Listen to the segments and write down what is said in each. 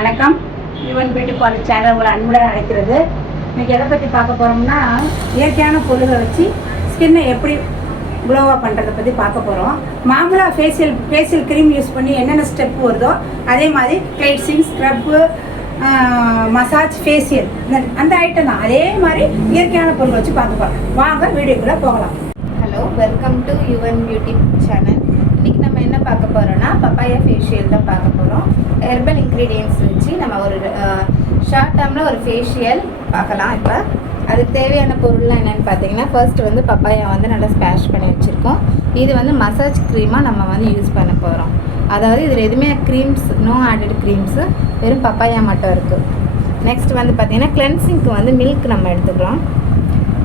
வணக்கம். Yuvan beauty parlour channel உங்களை அன்புடன் அழைக்கிறது. இன்றைக்கி எதை பற்றி பார்க்க போகிறோம்னா, இயற்கையான பொருள்களை வச்சு ஸ்கின்னை எப்படி க்ளோவாக பண்ணுறதை பற்றி பார்க்க போகிறோம். மாமூலாக ஃபேஷியல் க்ரீம் யூஸ் பண்ணி என்னென்ன ஸ்டெப் வருதோ அதே மாதிரி கிளைன்சிங், ஸ்க்ரப்பு, மசாஜ், ஃபேஷியல் அந்த ஐட்டம் தான். அதே மாதிரி இயற்கையான பொருள் வச்சு பார்க்க போகிறோம். வாங்க வீடியோக்குள்ளே போகலாம். Hello, welcome to Yuvan beauty channel. இன்றைக்கி நம்ம என்ன பார்க்க போகிறோன்னா பப்பாயா ஃபேஷியல் தான் பார்க்க போகிறோம். ஹெர்பல் இன்க்ரீடியன்ட்ஸ் வச்சு நம்ம ஒரு ஷார்ட் டேர்மில் ஒரு ஃபேஷியல் பார்க்கலாம். இப்போ அதுக்கு தேவையான பொருள்லாம் என்னென்னு பார்த்தீங்கன்னா, ஃபர்ஸ்ட் வந்து பப்பாயா வந்து நல்லா ஸ்பேஷ் பண்ணி வச்சுருக்கோம். இது வந்து மசாஜ் க்ரீமாக நம்ம வந்து யூஸ் பண்ண போகிறோம். அதாவது இதில் எதுவுமே க்ரீம்ஸ், நோ ஆடட் க்ரீம்ஸு, வெறும் பப்பாயா மட்டும் இருக்குது. நெக்ஸ்ட் வந்து பார்த்திங்கன்னா கிளென்சிங்க்கு வந்து மில்க் நம்ம எடுத்துக்கிறோம்.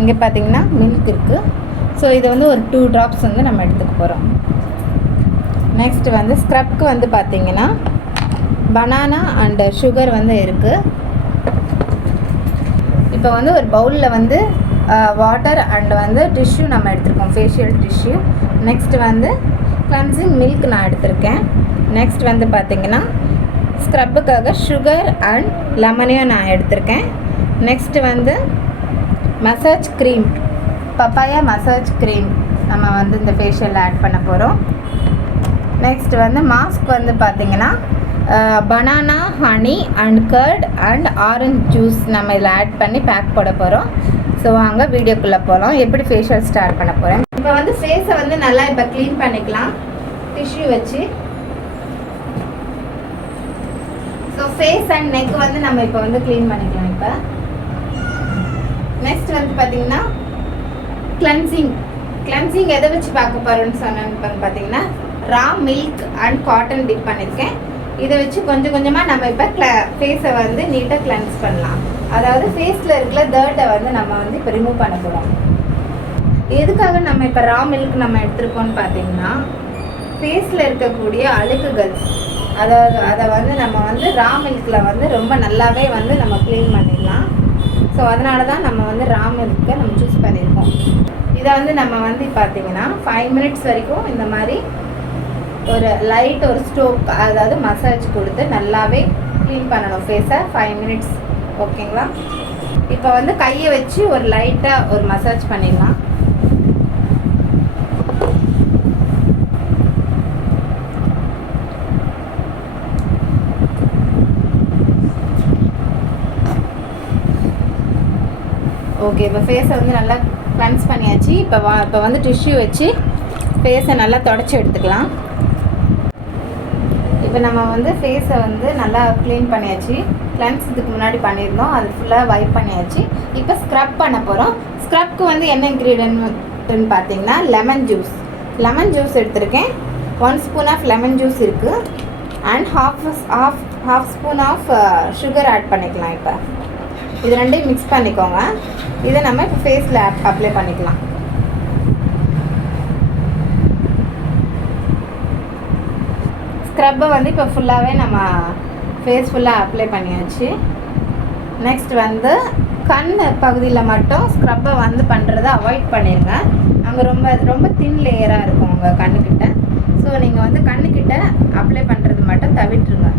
இங்கே பார்த்திங்கன்னா மில்க் இருக்குது. ஸோ இதை வந்து ஒரு 2 ட்ராப்ஸ் வந்து நம்ம எடுத்துக்க போகிறோம். நெக்ஸ்ட் வந்து ஸ்க்ரப்க்கு வந்து பார்த்திங்கன்னா பனானா அண்டு சுகர் வந்து இருக்குது. இப்போ வந்து ஒரு பவுலில் வந்து வாட்டர் அண்டு வந்து டிஷ்யூ நம்ம எடுத்துருக்கோம், ஃபேஷியல் டிஷ்யூ. நெக்ஸ்ட் வந்து கிளென்சிங் மில்க் நான் எடுத்திருக்கேன். நெக்ஸ்ட் வந்து பார்த்திங்கன்னா ஸ்க்ரப்புக்காக சுகர் அண்ட் லெமனையும் நான் எடுத்திருக்கேன். நெக்ஸ்ட்டு வந்து massage cream, papaya massage cream நம்ம வந்து இந்த ஃபேஷியலில் ஆட் பண்ண போகிறோம். நெக்ஸ்ட் வந்து மாஸ்க் வந்து பார்த்திங்கன்னா banana, honey and curd and orange juice நம்ம இதில் ஆட் பண்ணி பேக் போட போகிறோம். ஸோ வாங்க வீடியோக்குள்ளே போகலாம். எப்படி ஃபேஷியல் ஸ்டார்ட் பண்ண போகிறேன். இப்போ வந்து ஃபேஸை வந்து நல்லா இப்போ க்ளீன் பண்ணிக்கலாம் டிஷ்யூ வச்சு. ஸோ ஃபேஸ் அண்ட் நெக் வந்து நம்ம இப்போ வந்து க்ளீன் பண்ணிக்கலாம். இப்போ நெக்ஸ்ட் வந்து பார்த்திங்கன்னா கிளென்சிங் எதை வச்சு பார்க்க போகிறோன்னு சொன்னேன்னு பார்த்தீங்கன்னா raw milk and cotton dip பண்ணியிருக்கேன். இதை வச்சு கொஞ்சம் கொஞ்சமாக நம்ம இப்போ ஃபேஸை வந்து நீட்டாக கிளென்ஸ் பண்ணலாம். அதாவது ஃபேஸில் இருக்கிற டர்ட்டை வந்து நம்ம வந்து இப்போ ரிமூவ் பண்ண போகிறோம். எதுக்காக நம்ம இப்போ ரா மில்க் நம்ம எடுத்துருக்கோன்னு பார்த்தீங்கன்னா, ஃபேஸில் இருக்கக்கூடிய அழுக்குகள், அதாவது அதை வந்து நம்ம வந்து ரா மில்கில் வந்து ரொம்ப நல்லாவே வந்து நம்ம க்ளீன் பண்ணிடலாம். ஸோ அதனால தான் நம்ம வந்து ரா மில்க்கை நம்ம சூஸ் பண்ணியிருக்கோம். இதை வந்து நம்ம வந்து பார்த்திங்கன்னா 5 மினிட்ஸ் வரைக்கும் இந்த மாதிரி ஒரு லைட் ஒரு ஸ்டோக், அதாவது மசாஜ் கொடுத்து நல்லாவே க்ளீன் பண்ணணும் ஃபேஸை 5 மினிட்ஸ். ஓகேங்களா? இப்போ வந்து கையை வச்சு ஒரு லைட்டாக ஒரு மசாஜ் பண்ணிடலாம். ஓகே, இப்போ ஃபேஸை வந்து நல்லா கிளென்ஸ் பண்ணியாச்சு. இப்போ வந்து டிஷ்யூ வச்சு ஃபேஸை நல்லா தொடச்சி எடுத்துக்கலாம். இப்போ நம்ம வந்து ஃபேஸை வந்து நல்லா க்ளீன் பண்ணியாச்சு. கிளென்ஸுக்கு முன்னாடி பண்ணியிருந்தோம், அது ஃபுல்லாக வைப் பண்ணியாச்சு. இப்போ ஸ்க்ரப் பண்ண போகிறோம். ஸ்க்ரப்க்கு வந்து என்ன இன்க்ரீடியன்ட்னு பார்த்தீங்கன்னா லெமன் ஜூஸ் எடுத்திருக்கேன். 1 ஸ்பூன் ஆஃப் லெமன் ஜூஸ் இருக்குது and half spoon of sugar add பண்ணிக்கலாம். இப்போ இது ரெண்டையும் மிக்ஸ் பண்ணிக்கோங்க. இதை நம்ம இப்போ ஃபேஸில் அப்ளை பண்ணிக்கலாம். ஸ்க்ரப்பை வந்து இப்போ ஃபுல்லாகவே நம்ம ஃபேஸ் ஃபுல்லாக அப்ளை பண்ணியாச்சு. நெக்ஸ்ட் வந்து கண் பகுதியில் மட்டும் ஸ்க்ரப்பை வந்து பண்ணுறதை அவாய்ட் பண்ணிடுங்க. அங்கே ரொம்ப தின் லேயராக இருக்கும் உங்கள் கண்ணுக்கிட்ட. ஸோ நீங்கள் வந்து கண்ணுக்கிட்ட அப்ளை பண்ணுறது மட்டும் தவிர்த்துருங்க.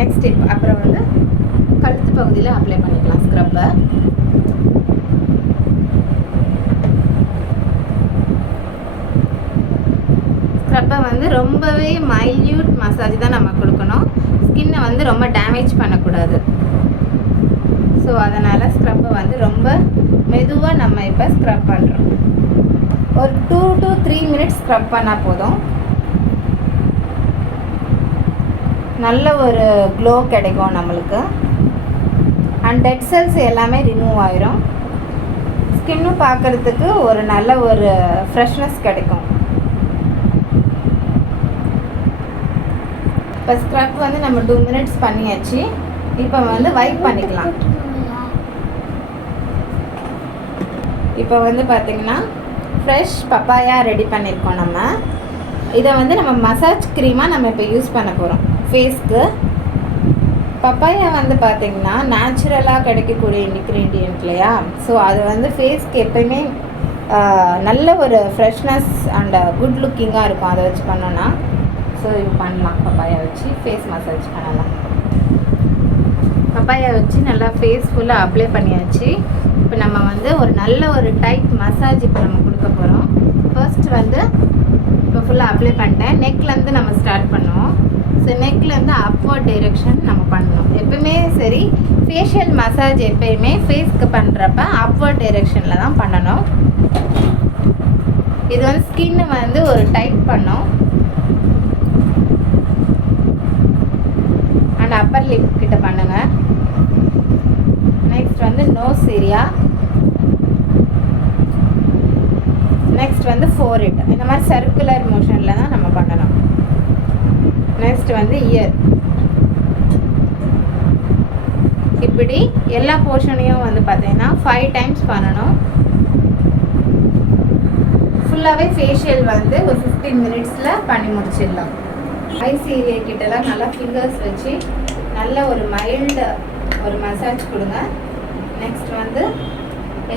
நெக்ஸ்ட் அப்புறம் வந்து கழுத்து பகுதியில் அப்ளை பண்ணிக்கலாம் ஸ்க்ரப்பை. ஸ்க்ரப்பை வந்து ரொம்பவே மைல்யூட் மசாஜ் தான் நம்ம கொடுக்கணும். ஸ்கின்னை வந்து ரொம்ப டேமேஜ் பண்ணக்கூடாது. ஸோ அதனால் ஸ்க்ரப்பை வந்து ரொம்ப மெதுவாக நம்ம இப்போ ஸ்க்ரப் பண்ணுறோம். ஒரு 2 to 3 மினிட்ஸ் ஸ்க்ரப் பண்ணால் போதும். நல்ல ஒரு க்ளோ கிடைக்கும் நம்மளுக்கு. அண்ட் டெட் செல்ஸ் எல்லாமே ரிமூவ் ஆயிரும். ஸ்கின்னும் பார்க்குறதுக்கு ஒரு நல்ல ஒரு ஃப்ரெஷ்னஸ் கிடைக்கும். இப்போ ஸ்க்ரப் வந்து நம்ம 2 மினிட்ஸ் பண்ணியாச்சு. இப்போ வந்து வைப் பண்ணிக்கலாம். இப்போ வந்து பார்த்திங்கன்னா ஃப்ரெஷ் பப்பாயா ரெடி பண்ணியிருக்கோம். நம்ம இதை வந்து நம்ம மசாஜ் க்ரீமாக நம்ம இப்போ யூஸ் பண்ண போகிறோம் ஃபேஸ்க்கு. பப்பாயா வந்து பார்த்திங்கன்னா நேச்சுரலாக கிடைக்கக்கூடிய இன்க்ரீடியன்ட் இல்லையா? ஸோ அது வந்து ஃபேஸ்க்கு எப்போயுமே நல்ல ஒரு ஃப்ரெஷ்னஸ் அண்ட் குட் லுக்கிங்காக இருக்கும் அதை வச்சு பண்ணோன்னா. ஸோ இப்போ பண்ணலாம். பப்பாயா வச்சு ஃபேஸ் மசாஜ் பண்ணலாம். பப்பாயா வச்சு நல்லா ஃபேஸ் ஃபுல்லாக அப்ளை பண்ணியாச்சு. இப்போ நம்ம வந்து ஒரு நல்ல ஒரு டைட் மசாஜ் இப்போ நம்ம கொடுக்க போகிறோம். ஃபர்ஸ்ட் வந்து இப்போ ஃபுல்லாக அப்ளை பண்ணிட்டேன். நெக்லேருந்து நம்ம ஸ்டார்ட் பண்ணுவோம். ஸோ நெக்லேருந்து அப்வர்ட் டைரெக்ஷன் நம்ம பண்ணணும். எப்பயுமே சரி, ஃபேஷியல் மசாஜ் எப்பயுமே ஃபேஸ்க்கு பண்ணுறப்ப அப்வர்ட் டைரெக்ஷனில் தான் பண்ணணும். இது வந்து ஸ்கின்னை வந்து ஒரு டைட் பண்ணும். அண்ட் அப்பர் லிப் கிட்ட பண்ணுங்க. நெக்ஸ்ட் வந்து நோஸ் ஏரியா, நெக்ஸ்ட் வந்து ஃபோர்ஹெட். இந்த மாதிரி சர்க்குலர் மோஷனில் தான் நம்ம பண்ணணும். நெக்ஸ்ட் வந்து இயர். இப்படி எல்லா போர்ஷனையும் வந்து பார்த்தீங்கன்னா 5 டைம்ஸ் பண்ணணும். ஃபுல்லாகவே ஃபேஷியல் வந்து ஒரு 15 மினிட்ஸில் பண்ணி முடிச்சிடலாம். ஐஸ் ஏரியா கிட்டலாம் நல்லா ஃபிங்கர்ஸ் வச்சு நல்ல ஒரு மைல்டு ஒரு மசாஜ் கொடுங்க. நெக்ஸ்ட் வந்து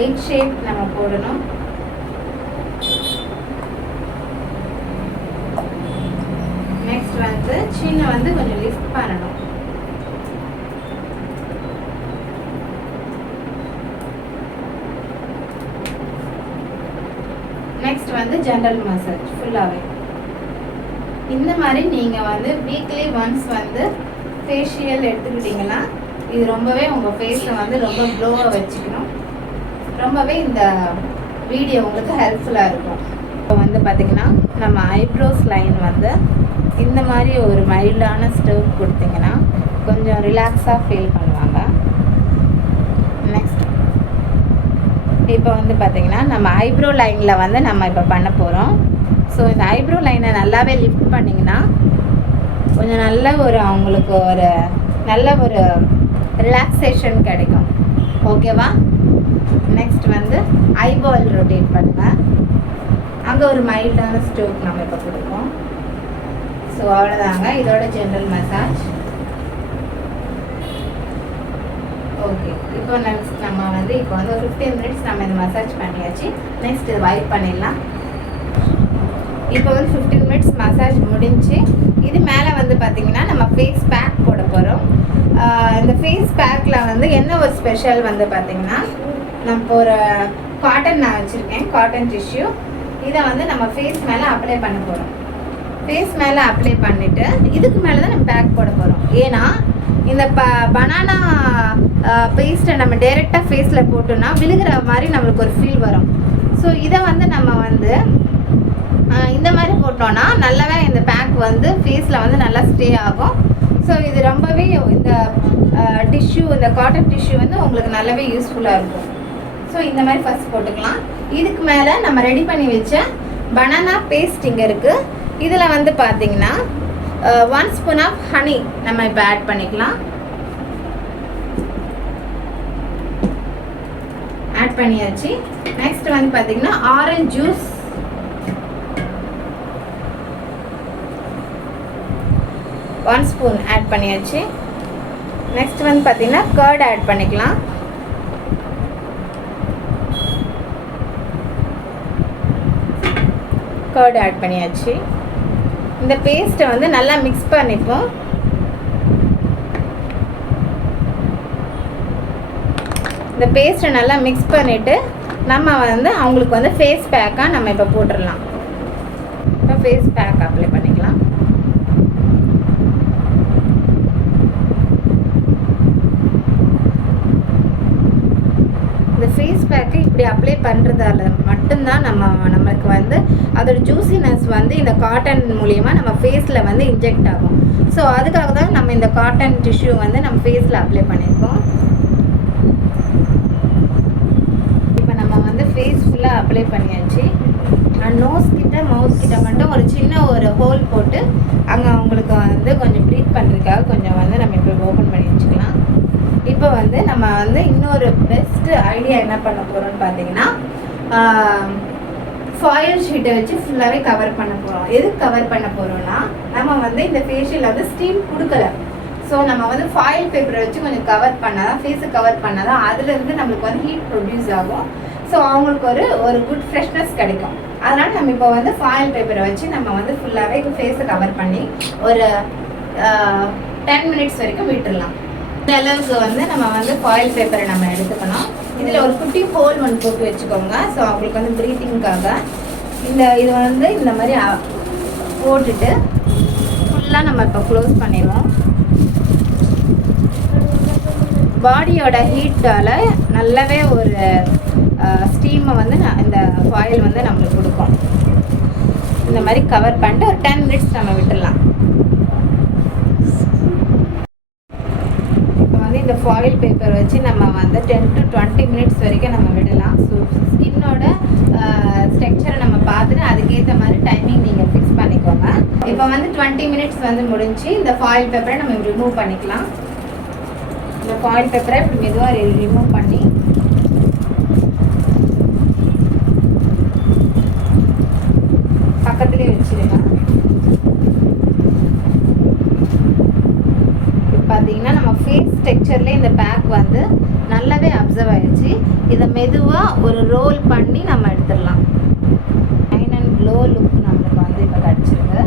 எக் ஷேப் நம்ம போடணும். நெக்ஸ்ட் வந்து சின்ன வந்து கொஞ்சம் லிஃப்ட் பண்ணணும். நெக்ஸ்ட் வந்து ஜென்ரல் மசாஜ் ஃபுல்லாகவே. இந்த மாதிரி நீங்கள் வந்து வீக்லி ஒன்ஸ் வந்து ஃபேஷியல் எடுத்துக்கிட்டிங்கன்னா இது ரொம்பவே உங்கள் ஃபேஸில் வந்து ரொம்ப க்ளோவாக வச்சுக்கணும். ரொம்பவே இந்த வீடியோ உங்களுக்கு ஹெல்ப்ஃபுல்லாக இருக்கும். இப்போ வந்து பார்த்திங்கன்னா நம்ம ஐப்ரோஸ் லைன் வந்து இந்த மாதிரி ஒரு மைல்டான ஸ்ட்ரோக் கொடுத்தீங்கன்னா கொஞ்சம் ரிலாக்ஸாக ஃபீல் பண்ணுவாங்க. நெக்ஸ்ட் இப்போ வந்து பார்த்திங்கன்னா நம்ம ஐப்ரோ லைனில் வந்து நம்ம இப்போ பண்ண போகிறோம். ஸோ இந்த ஐப்ரோ லைனை நல்லாவே லிஃப்ட் பண்ணிங்கன்னா கொஞ்சம் நல்ல ஒரு அவங்களுக்கு ஒரு நல்ல ஒரு ரிலாக்ஸேஷன் கிடைக்கும். ஓகேவா? நெக்ஸ்ட் வந்து ஐபால் ரொட்டேட் பண்ணுங்கள். அங்கே ஒரு மைல்டான ஸ்ட்ரோக் நம்ம இப்போ கொடுப்போம். ஸோ அவ்வளோதாங்க இதோட ஜென்ரல் மசாஜ். ஓகே, இப்போ நெக்ஸ்ட் நம்ம வந்து இப்போ வந்து ஒரு 15 மினிட்ஸ் நம்ம இந்த மசாஜ் பண்ணியாச்சு. நெக்ஸ்ட் இது வைப் பண்ணிடலாம். இப்போ வந்து 15 மினிட்ஸ் மசாஜ் முடிஞ்சு இது மேலே வந்து பார்த்திங்கன்னா நம்ம ஃபேஸ் பேக் போட போகிறோம். இந்த ஃபேஸ் பேக்கில் வந்து என்ன ஒரு ஸ்பெஷல் வந்து பார்த்திங்கன்னா நம்ம ஒரு காட்டன் நான் வச்சுருக்கேன், காட்டன் டிஷ்யூ. இதை வந்து நம்ம ஃபேஸ் மேலே அப்ளை பண்ண போகிறோம். ஃபேஸ் மேலே அப்ளை பண்ணிவிட்டு இதுக்கு மேலே தான் நம்ம பேக் போட போகிறோம். ஏன்னா இந்த பனானா பேஸ்ட்டை நம்ம டைரெக்டாக ஃபேஸில் போட்டோன்னா விழுகிற மாதிரி நம்மளுக்கு ஒரு ஃபீல் வரும். ஸோ இதை வந்து நம்ம வந்து இந்த மாதிரி போட்டோன்னா நல்லாவே இந்த பேக் வந்து ஃபேஸில் வந்து நல்லா ஸ்டே ஆகும். ஸோ இது ரொம்பவே இந்த டிஷ்யூ, இந்த காட்டன் டிஷ்யூ வந்து உங்களுக்கு நல்லாவே யூஸ்ஃபுல்லாக இருக்கும். ஸோ இந்த மாதிரி ஃபஸ்ட் போட்டுக்கலாம். இதுக்கு மேலே நம்ம ரெடி பண்ணி வச்ச பனானா பேஸ்ட் இங்கே இருக்குது. இதில் வந்து பார்த்திங்கன்னா 1 ஸ்பூன் ஆஃப் ஹனி நம்ம இப்போ ஆட் பண்ணிக்கலாம். ஆட் பண்ணியாச்சு. நெக்ஸ்ட் வந்து பார்த்திங்கன்னா orange juice, one spoon add பண்ணியாச்சு. நெக்ஸ்ட் வந்து பார்த்திங்கன்னா கர்ட் ஆட் பண்ணிக்கலாம். கர்ட் ஆட் பண்ணியாச்சு. இந்த பேஸ்ட்டை வந்து நல்லா மிக்ஸ் பண்ணிப்போம். இந்த பேஸ்ட்டை நல்லா மிக்ஸ் பண்ணிவிட்டு நம்ம வந்து அவங்களுக்கு வந்து ஃபேஸ் பேக்காக நம்ம இப்போ போட்டுடலாம். இப்போ ஃபேஸ் பேக் அப்ளை பண்ணிக்கலாம். இந்த ஃபேஸ் பேக்கு இப்படி அப்ளை பண்ணுறதால மட்டும்தான் நம்மளுக்கு வந்து அதோட ஜூசினஸ் வந்து இந்த காட்டன் மூலிமா நம்ம ஃபேஸில் வந்து இன்ஜெக்ட் ஆகும். ஸோ அதுக்காக தான் நம்ம இந்த காட்டன் டிஷ்யூ வந்து நம்ம ஃபேஸில் அப்ளை பண்ணியிருக்கோம். இப்போ நம்ம வந்து ஃபேஸ் ஃபுல்லாக அப்ளை பண்ணியாச்சு. அண்ட் நோஸ் கிட்ட மவுத் கிட்ட மட்டும் ஒரு சின்ன ஒரு ஹோல் போட்டு அங்கே அவங்களுக்கு வந்து கொஞ்சம் ப்ரீத் பண்ணுறதுக்காக கொஞ்சம் வந்து நம்ம இப்போ ஓப்பன் பண்ணி வச்சுக்கலாம். இப்போ வந்து நம்ம வந்து இன்னொரு பெஸ்ட் ஐடியா என்ன பண்ண போகிறோம்னு பார்த்தீங்கன்னா ஃபாயில் ஷீட்டை வச்சு ஃபுல்லாகவே கவர் பண்ண போகிறோம். எதுக்கு கவர் பண்ண போகிறோம்னா நம்ம வந்து இந்த ஃபேஷியல் வந்து ஸ்டீம் கொடுக்கல. ஸோ நம்ம வந்து ஃபாயில் பேப்பரை வச்சு கொஞ்சம் கவர் பண்ணாதான், ஃபேஸை கவர் பண்ணாதான் அதுலேருந்து நம்மளுக்கு வந்து ஹீட் ப்ரொடியூஸ் ஆகும். ஸோ அவங்களுக்கு ஒரு குட் ஃப்ரெஷ்னஸ் கிடைக்கும். அதனால் நம்ம இப்போ வந்து ஃபாயில் பேப்பரை வச்சு நம்ம வந்து ஃபுல்லாகவே ஃபேஸை கவர் பண்ணி ஒரு 10 மினிட்ஸ் வரைக்கும் விட்டுடலாம். இந்த அளவுக்கு வந்து நம்ம வந்து ஃபாயில் பேப்பரை நம்ம எடுத்துக்கணும். இதில் ஒரு குட்டி ஹோல் ஒன்று போட்டு வச்சுக்கோங்க. ஸோ அவங்களுக்கு வந்து ப்ரீத்திங்காக இது வந்து இந்த மாதிரி போட்டுட்டு ஃபுல்லாக நம்ம இப்போ க்ளோஸ் பண்ணிடுவோம். பாடியோட ஹீட்டால் நல்லாவே ஒரு ஸ்டீமை வந்து இந்த ஃபாயில் வந்து நம்மளுக்கு கொடுக்கும். இந்த மாதிரி கவர் பண்ணிட்டு ஒரு 10 மினிட்ஸ் நம்ம விட்டுடலாம். இப்போ வந்து இந்த ஃபாயில் பேப்பர் வச்சு நம்ம வந்து 10 to 20 மினிட்ஸ் வரைக்கும் நம்ம விடலாம். ஸோ ஸ்கின்னோட ஸ்ட்ரக்சரை நம்ம பார்த்துட்டு அதுக்கேற்ற மாதிரி டைமிங் நீங்கள் ஃபிக்ஸ் பண்ணிக்கோங்க. இப்போ வந்து 20 மினிட்ஸ் வந்து முடிஞ்சு இந்த ஃபாயில் பேப்பரை நம்ம ரிமூவ் பண்ணிக்கலாம். இந்த ஃபாயில் பேப்பரை இப்படி மெதுவாக ரிமூவ் பண்ணி பக்கத்துலேயே வச்சுருங்க. இப்போ பார்த்தீங்கன்னா நம்ம ஃபேஸ் டெக்ஸ்சர்லேயே இந்த பேக் வந்து நல்லாவே அப்சர்வ் ஆகிடுச்சு. இதை மெதுவாக ஒரு ரோல் பண்ணி நம்ம எடுத்துடலாம். ஃபைன் அண்ட் க்ளோ லுக் நம்மளுக்கு வந்து இப்போ கிடச்சிருக்கு.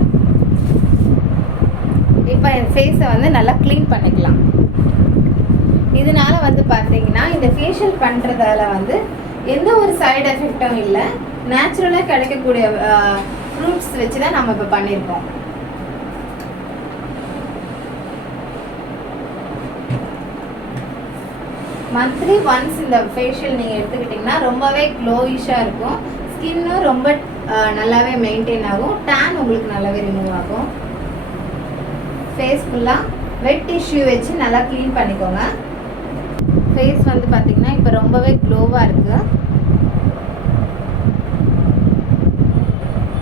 இப்போ என் ஃபேஸை வந்து நல்லா க்ளீன் பண்ணிக்கலாம். இதனால வந்து பார்த்தீங்கன்னா இந்த ஃபேஷியல் பண்ணுறதால வந்து எந்த ஒரு சைடு எஃபெக்டும் இல்லை. நேச்சுரலாக கிடைக்கக்கூடிய ஃப்ரூட்ஸ் வச்சு தான் நம்ம இப்போ பண்ணியிருக்கோம். மந்த்லி ஒன்ஸ் இந்த ஃபேஷியல் நீங்கள் எடுத்துக்கிட்டிங்கன்னா ரொம்பவே க்ளோயிஷாக இருக்கும். ஸ்கின்னும் ரொம்ப நல்லாவே மெயின்டைன் ஆகும். டேன் உங்களுக்கு நல்லாவே ரிமூவ் ஆகும். ஃபேஸ் ஃபுல்லாக வெட் டிஷ்யூ வச்சு நல்லா க்ளீன் பண்ணிக்கோங்க. ஃபேஸ் வந்து பார்த்தீங்கன்னா இப்போ ரொம்பவே க்ளோவாக இருக்குது.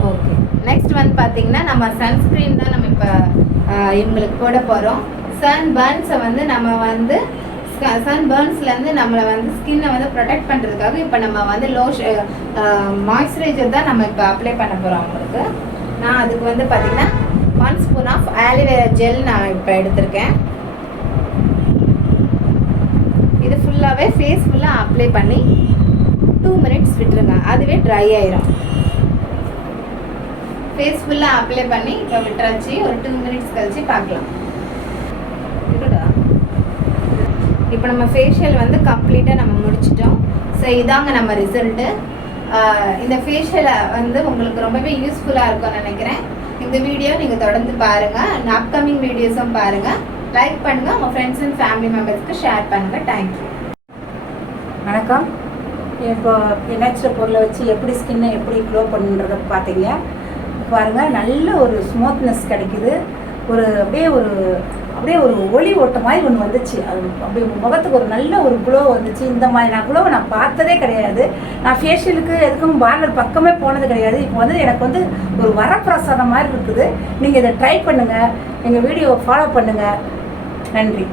ஓகே, நெக்ஸ்ட் வந்து பார்த்தீங்கன்னா நம்ம சன்ஸ்க்ரீன் தான் நம்ம இப்போ இவங்களுக்கு போட போகிறோம். சன் பர்ன்ஸை வந்து நம்ம வந்து சன் பர்ன்ஸ்லேருந்து நம்மளை வந்து ஸ்கின்னை வந்து ப்ரொடெக்ட் பண்ணுறதுக்காக இப்போ நம்ம வந்து மாய்ஸ்சரைசர் தான் நம்ம இப்போ அப்ளை பண்ண போகிறோம் அவங்களுக்கு. நான் அதுக்கு வந்து பார்த்தீங்கன்னா 1 ஸ்பூன் ஆஃப் ஆலிவேரா ஜெல் நான் இப்போ எடுத்திருக்கேன். இது ஃபுல்லாகவே ஃபேஸ் ஃபுல்லாக அப்ளை பண்ணி 2 மினிட்ஸ் விட்டுருங்க. அதுவே ட்ரை ஆயிரும். ஃபேஸ் ஃபுல்லாக அப்ளை பண்ணி இப்போ விட்டுறாச்சு. ஒரு 2 மினிட்ஸ் கழிச்சு பார்க்கலாம். இப்போ நம்ம ஃபேஷியல் வந்து கம்ப்ளீட்டாக நம்ம முடிச்சிட்டோம். ஸோ இதாங்க நம்ம ரிசல்ட்டு. இந்த ஃபேஷியலை வந்து உங்களுக்கு ரொம்பவே யூஸ்ஃபுல்லாக இருக்கும்னு நினைக்கிறேன். இந்த வீடியோ நீங்கள் தொடர்ந்து பாருங்கள். அப்கமிங் வீடியோஸும் பாருங்கள். லைக் பண்ணுங்கள். உங்கள் ஃப்ரெண்ட்ஸ் அண்ட் ஃபேமிலி மெம்பர்ஸ்க்கு ஷேர் பண்ணுங்கள். தேங்க்யூ. வணக்கம். இப்போ நேச்சுரல் பொருளை வச்சு எப்படி ஸ்கின்னை எப்படி க்ளோ பண்ணுறத பார்த்தீங்க. பாருங்கள், நல்ல ஒரு ஸ்மூத்னஸ் கிடைக்குது. அப்படியே ஒரு ஒளி ஓட்ட மாதிரி ஒன்று வந்துச்சு. அது அப்படியே முகத்துக்கு ஒரு நல்ல ஒரு க்ளோ வந்துச்சு. இந்த மாதிரி நான் க்ளோவை நான் பார்த்ததே கிடையாது. நான் ஃபேஷியலுக்கு எதுக்கும் பார்லர் பக்கமே போனது கிடையாது. இப்போ வந்து எனக்கு வந்து ஒரு வரப்பிரசாதம் மாதிரி இருக்குது. நீங்கள் இதை ட்ரை பண்ணுங்கள். எங்கள் வீடியோவை ஃபாலோ பண்ணுங்கள். நன்றி.